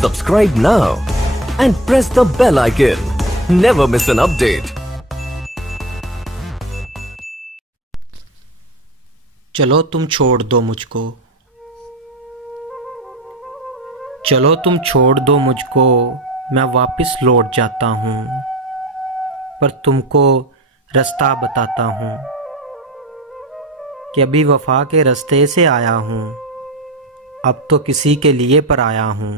Subscribe now and press the bell icon. Never miss an update. चलो तुम छोड़ दो मुझको, चलो तुम छोड़ दो मुझको, मैं वापस लौट जाता हूँ। पर तुमको रास्ता बताता हूँ कि अभी वफा के रास्ते से आया हूँ, अब तो किसी के लिए पर आया हूँ।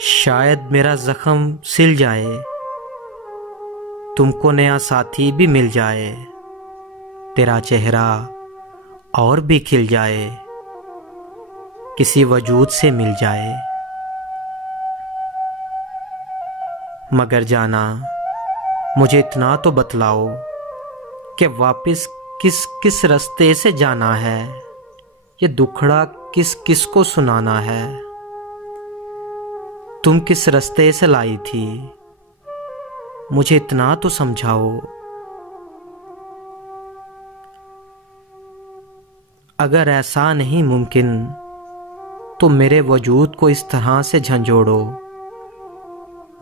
शायद मेरा जख्म सिल जाए, तुमको नया साथी भी मिल जाए, तेरा चेहरा और भी खिल जाए, किसी वजूद से मिल जाए। मगर जाना मुझे इतना तो बतलाओ कि वापस किस किस रास्ते से जाना है, ये दुखड़ा किस किस को सुनाना है। तुम किस रास्ते से लाई थी, मुझे इतना तो समझाओ। अगर ऐसा नहीं मुमकिन तो मेरे वजूद को इस तरह से झंझोड़ो,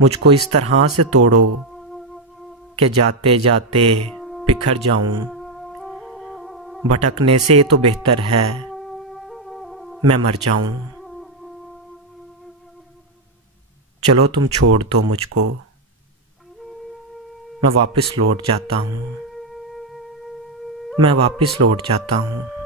मुझको इस तरह से तोड़ो कि जाते जाते बिखर जाऊं। भटकने से तो बेहतर है मैं मर जाऊं। चलो तुम छोड़ दो मुझको, मैं वापस लौट जाता हूँ, मैं वापस लौट जाता हूँ।